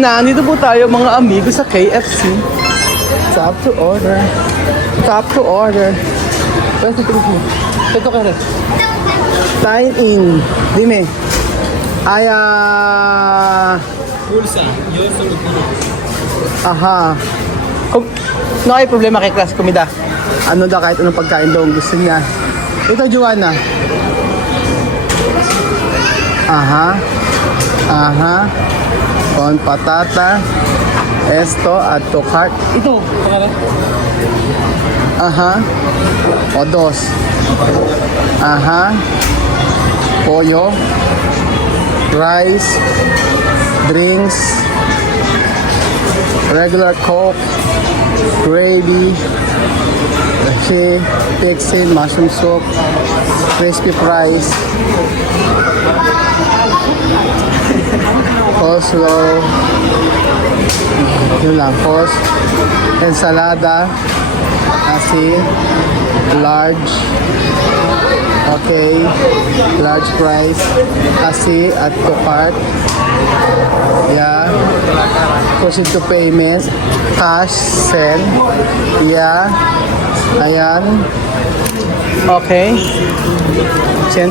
Nandito po tayo mga amigo sa KFC. Top to order. Top to order. Pwede mo. Ito ka rin. Dine in. Dime. Pulsa, yo solo quiero. Aha. No hay problema kay class komida. Ano daw kahit anong pagkain daw ang gusto niya. Ito Joanna. Aha. Aha. Con patata. Esto at to cart. Ito. Aha. O dos. Aha. Pollo. Rice. Drinks. Regular Coke. Gravy. Pixie. Mushroom soup. Crispy fries. Coleslaw. Yun lang. Ensalada. Asin. Large. Okay. Large fries. Asi at to-cart. Yeah. Proceed to payment. Cash. Send. Yeah. Ayan. Okay. 100.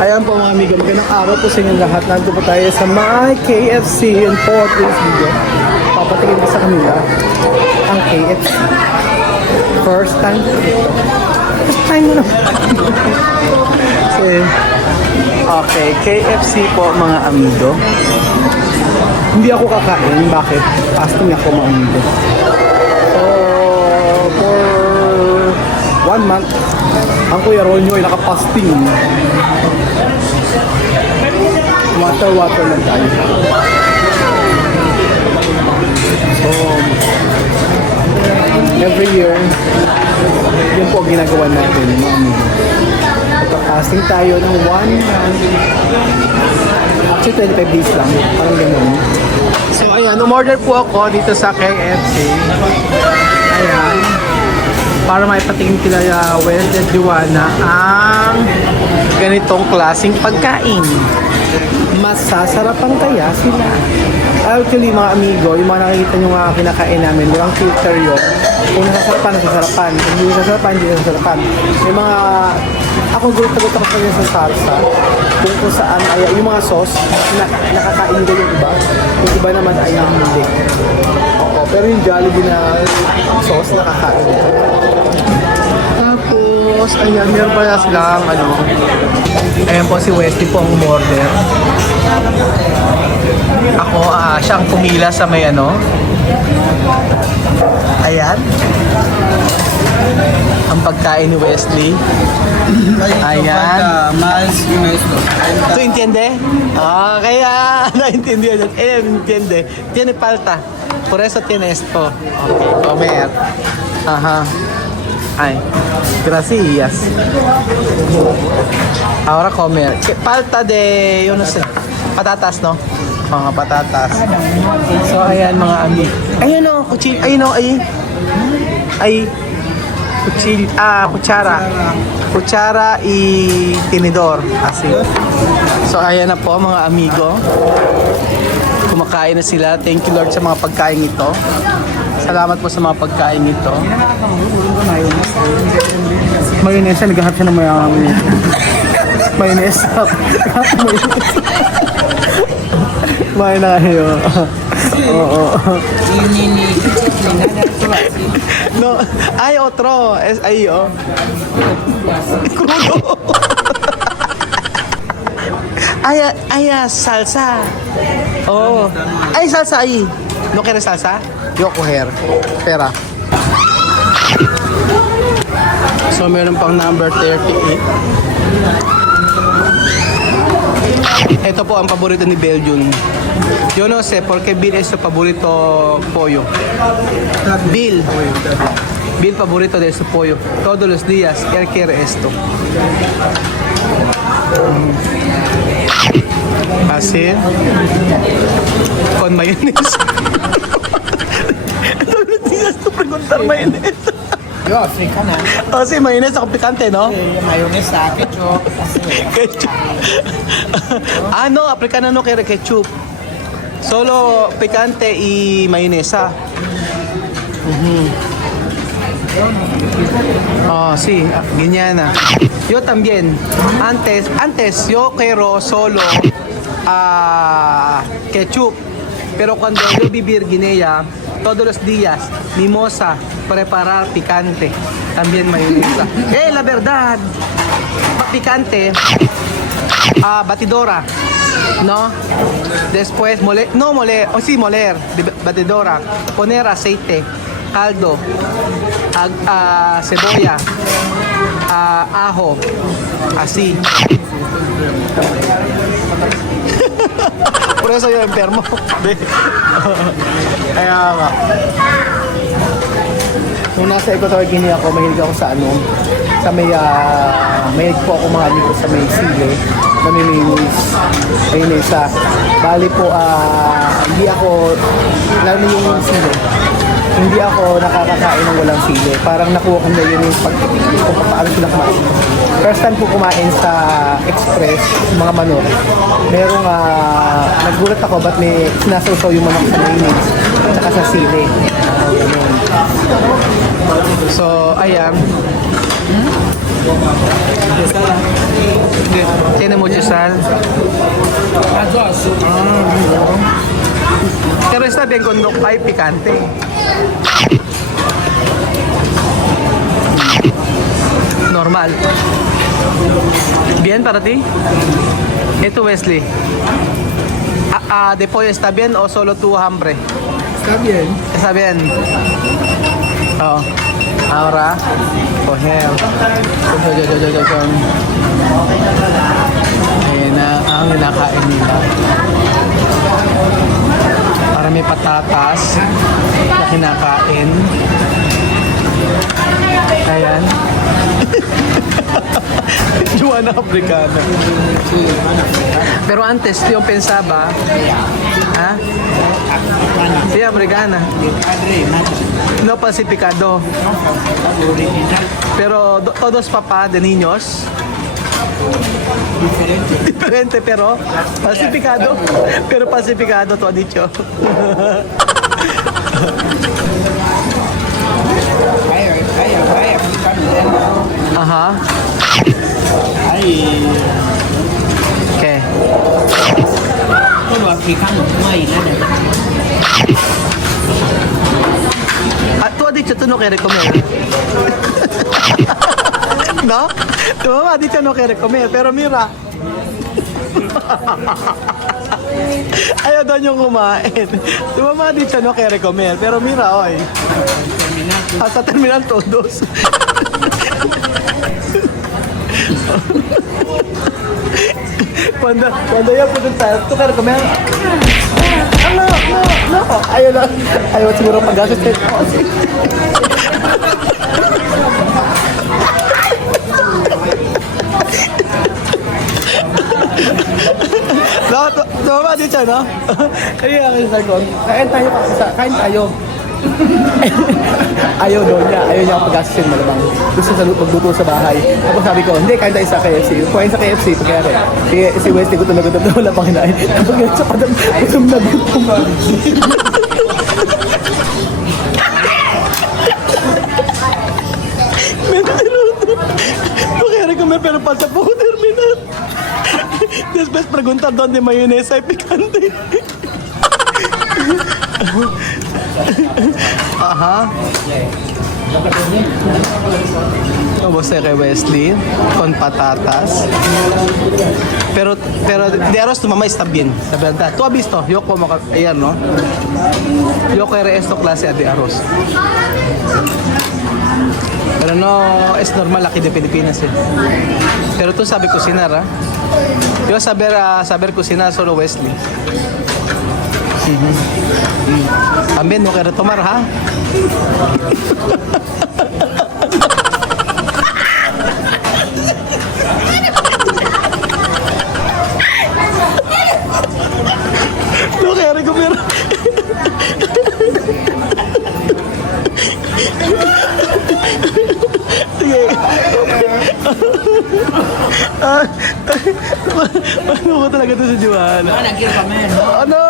Ayan po mga amigo. Magandang araw po sa inyong lahat. Nandito po tayo sa My KFC in Fort Worth video. Papatingin ko sa kanila ang KFC. First time. First time mo na. Okay, KFC po mga amigo. Hindi ako kakain. Bakit? Fasting ako mga amigo. So, for 1 month, ang Kuya Ronyo ay nakapasting. Water lang tayo. So, every year, yun po ang ginagawa natin, mga amigo. Fasting tayo ng 1 month. Actually, 25 days lang. Parang ganun. So, ayan. Umorder po ako dito sa KFC. Ayan. Para maipatingin kila Wes at Joanna ang ganitong klaseng pagkain. Masasarapan kaya sila? Actually, mga amigo, yung mga nakikita nyo nga kinakain namin, walang filter yun. Kung nasasarapan, nasasarapan. Kung hindi nasasarapan, hindi nasasarapan. May mga... Ako gulat ako sa kanya sa salsa. Kung saan, ay, yung mga sauce, nakakain ko yung iba. Yung iba naman ay hindi. Oo, pero yung Jollibee na sauce, nakakain ko. Tapos, ayan, meron pala silang, ayan po si Wesley po ang umorder. Ako, siyang pumila sa may ayan. Ang pagkain ni Wesley. Ayan. Más y esto. ¿Tú entiendes? Kaya naintindihan yun. Entiende. Tiene palta. Por eso tiene esto. Okay, comer. Ajá. Ay, gracias. Ahora comer. Palta de, yo no sé, patatas, no? Mga patatas. So, ayan mga amigos. Ayun o, kutsara y tinidor. Así. So, ayan na po mga amigo. Kumakain na sila. Thank you Lord sa mga pagkain ito. Salamat po sa mga pagkain ito. Mayonnaise, naghahanap siya ng mayonnaise. May na yun. Oo. No, hay otro. Es ahí, Crudo. Hay salsa. Oh. Hay salsa ahí. ¿No quieres salsa? Yo coger. Espera. So, meron pang number 38. Ito po ang paborito ni Belgium. Yo no sé por qué Bill es su favorito pollo. Bill favorito de su pollo. Todos los días él quiere esto. Así. Con mayonesa. Todos los días tú preguntar mayonesa. Yo, africana. Oh, sí, mayonesa con picante, ¿no? Mayonesa, ketchup. Ketchup. No, africana no quiere ketchup. Solo picante y mayonesa. Oh, sí, guiñana. Yo también. Antes yo quiero solo ketchup. Pero cuando yo vivir Guinea, todos los días, mimosa, preparar picante. También mayonesa. La verdad, picante, batidora. ¿No? Después moler, batidora, poner aceite, caldo, cebolla, ajo, así. Por eso yo enfermo. Kaya nga. Nung nasa Equatorial Guinea ako, mahilig ako sa mahilig po ako mga dito sa may sili, mayonesa. Bali po, hindi ako, lalo na yung sili, hindi ako nakakakain ng walang sili. Parang nakuha ko na yun yung kung paano sila kumain. First time po kumain sa Express, mga manok. Merong, nagulat ako ba't may sinasawsaw yung manok sa mayonnaise at saka sa sili. So, ayan. Tiene mucho sal. Pero está bien con no hay picante. Normal. ¿Bien para ti? ¿Esto, Wesley? ¿De pollo está bien o solo tu hambre? Está bien. Está bien. Oh. Ahora, coger. Ayan na ang nakain nila. Para may patatas na kinakain. Ayan. Juana Africana. Pero antes, yung pensaba, ha? Sí, Africana. No pacificado. Pero todos papá de niños. Diferente pero pacificado. Pero pacificado to dicho. Aha. Okay. Todo africano kumain na na. At tu ha dicho tú no quieres comer. ¿No? Tu mamá ha dicho no quiere comer, pero mira. Ayaw daw niyong kumain. Tu mamá ha dicho no quiere comer, pero mira, hoy. Hasta terminan todos. Cuando ella pupunta, ¿tú quieres comer? No. Ayaw siguro pag-gastos kayo. No, tumama din siya, no? Kaya ang sagot, kain tayo. Ayaw daw niya, ayaw niya akong pag-gastusin malamang. Gusto sa magluto sa bahay. Tapos sabi ko, hindi, kain tayo sa KFC. Kuhain sa KFC, pagkari. Si Wesley, gutom na wala pang kinain. Tapos ganyan siya, gutom na gutom. Pagkari comer, pero falta poco terminar. Después preguntar dónde mayonesa y picante. Ajá. Ubos kay Wesley con patatas. Pero de arroz tu mamá está bien, la verdad. ¿Tú has visto? Yo como ayer, ¿no? Yo quiero esto clase de arroz. Pero no es normal aquí de Pilipinas, eh. Pero tú sabes cocinar, ¿ah? Yo saber cocinar solo Wesley. También no quiero tomar, ¿ha? No quiero comer. Sige. Paano ko talaga ito sa Joanna? Baka nag-kill kami, no?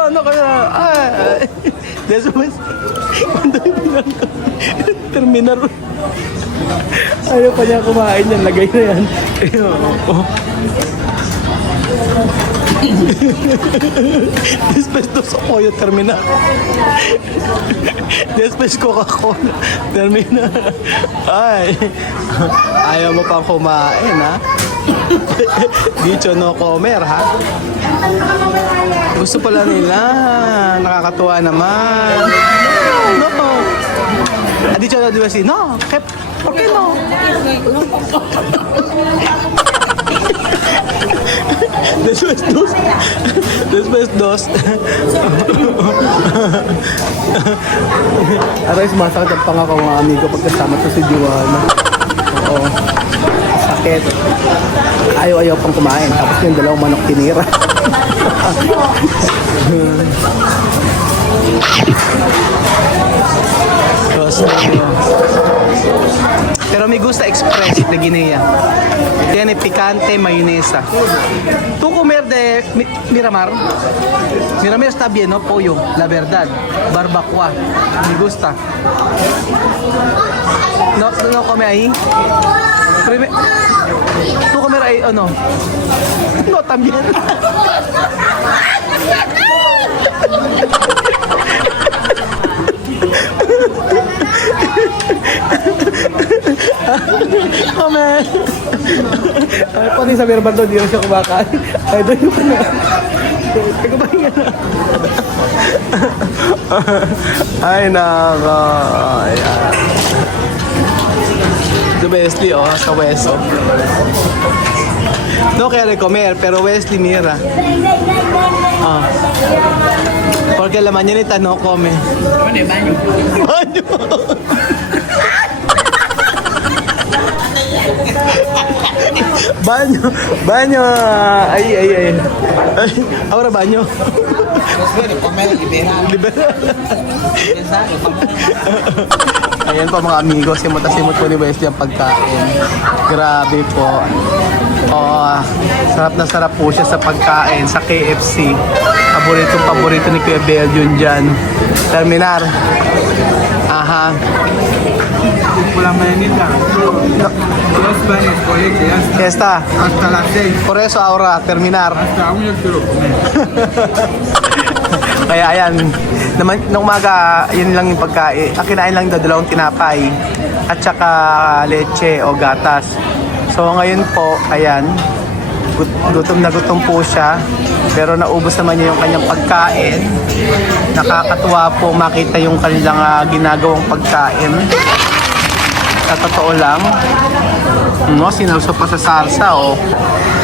Ano kaya? Después, terminar. Ayaw pa niya kumain yan, lagay na yan. Oh. Después dos pollo terminar. Después Coca-Cola terminar. Ay, ayaw mo pang kumain, ha? Dicho no comer, ha? Gusto pala nila. Nakakatuwa naman. No. Dicho no, di ba si? No. ¿Por qué no? Después dos. Aray, sumasakit ang panga ko mga amigo pagkasama to si Joanna. Oo. Sakit. Ayaw pang kumain. Tapos yung dalawang manok tinira. Pero me gusta express de Guinea. Tiene picante, mayonesa. ¿Tú comer de Miramar? Miramar está bien, ¿no? Pollo, la verdad. Barbacoa. Me gusta. No come ahí. ¿Tú comer ahí o no? No, también. Amen. Ay, pati sa Miramar doon, di na siya kumakain. Ay, doon yung na. Kumain na. Ay, naka. Ayan. Si Wesley, sa hueso. No quiere comer, pero Wesley mira. Porque la mañanita no come. Ano yung banyo? Baño. Ay. Ahora baño. Mas bueno, pamela, liberal. Ayan po mga amigo, simot po ni Wesley ang pagkain. Grabe po. Sarap na sarap po siya sa pagkain sa KFC. Paborito ni Kuya Belgian dyan. Terminar. Aha. Pulang mañanita. Los baños, colegio, ya está. Ya está. Hasta las 6. Por eso ahora, terminar. Hasta aún yo quiero comer. Kaya ayan, nung umaga, yun lang yung pagkain. Kinain lang daw dalawang tinapay at saka leche o gatas. So ngayon po, ayan, gutom na gutom po siya. Pero naubos naman niya yung kanyang pagkain. Nakakatuwa po makita yung kanilang ginagawang pagkain. Sa totoo lang, sinalso pa sa sarsa o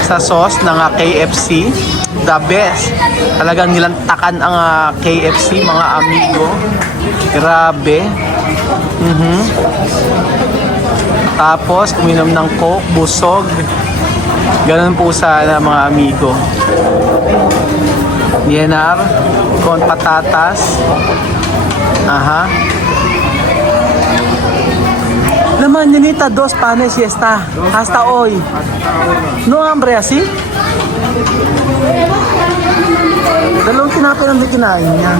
sa sauce ng KFC. The best. Talagang nilantakan ang KFC, mga amigo. Grabe. Tapos, uminom ng Coke, busog. Ganun po sana mga amigo. Yenar, con patatas. Aha. La mañanita, 2 panes y está. Hasta hoy. No hambre así? Dalawang tinapay lang din kinain niya.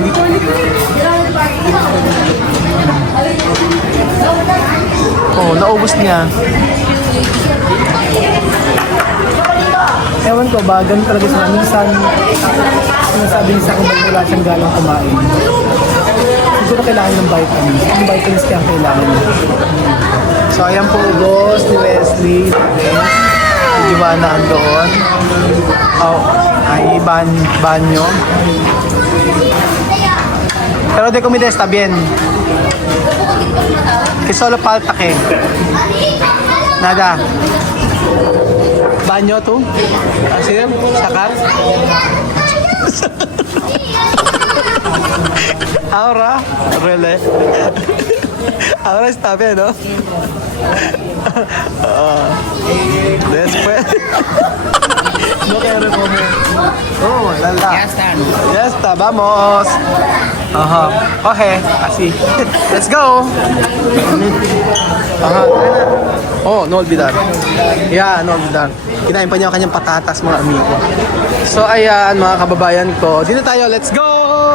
Naubos niya. Ewan ko ba, ganun talaga sila. Minsan, sinasabi niya sa akin ba't wala siyang galang kumain. Siguro kailangan ng vitamins. Ang vitamins kaya kailangan niya. So, ayan po, boss ni Wesley. Si Joanna doon. Ay, banyo. Pero de comida está bien. Que solo falta que. Nada. Banyo tu? Así de sacar. Ahora, really. Ahora está bien, ¿no? Después. No quiero comer. Lala. Ya está, ¿no? Ya está, vamos. Okay, así. Let's go. Oh, no olvidar. Yeah, no olvidar. Kinain pa niya ang kanyang patatas, mga amigo. So, ayan, mga kababayan ko. Dito tayo, let's go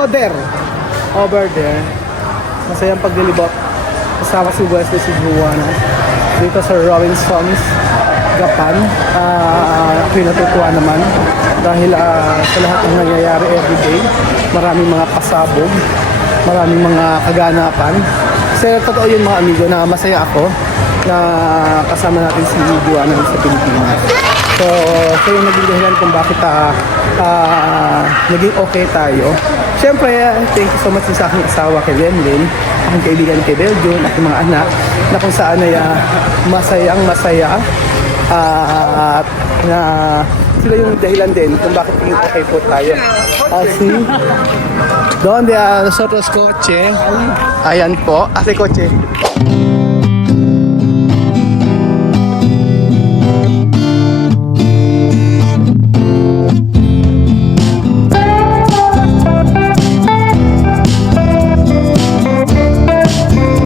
there. Over there. Masayang paglilibot. Kasama si Wesley, si Juana. Dito sa Robinson's Gapan. Ako'y natutuwa naman. Dahil sa lahat ng nangyayari everyday, maraming mga pasabog, maraming mga kaganapan. Kasi totoo yun, mga amigo, na masaya ako na kasama natin si Juana sa Pilipinas. So yung naging dahilan kung bakit naging okay tayo. Siyempre, thank you so much sa aking asawa kay Lemlin, aking kaibigan kay Belgium, aking mga anak, na kung saan ay masayang masaya at na sila yung dahilan din kung bakit naging okay po tayo. See? Donde a nosotros coche. Ayan po, ate coche.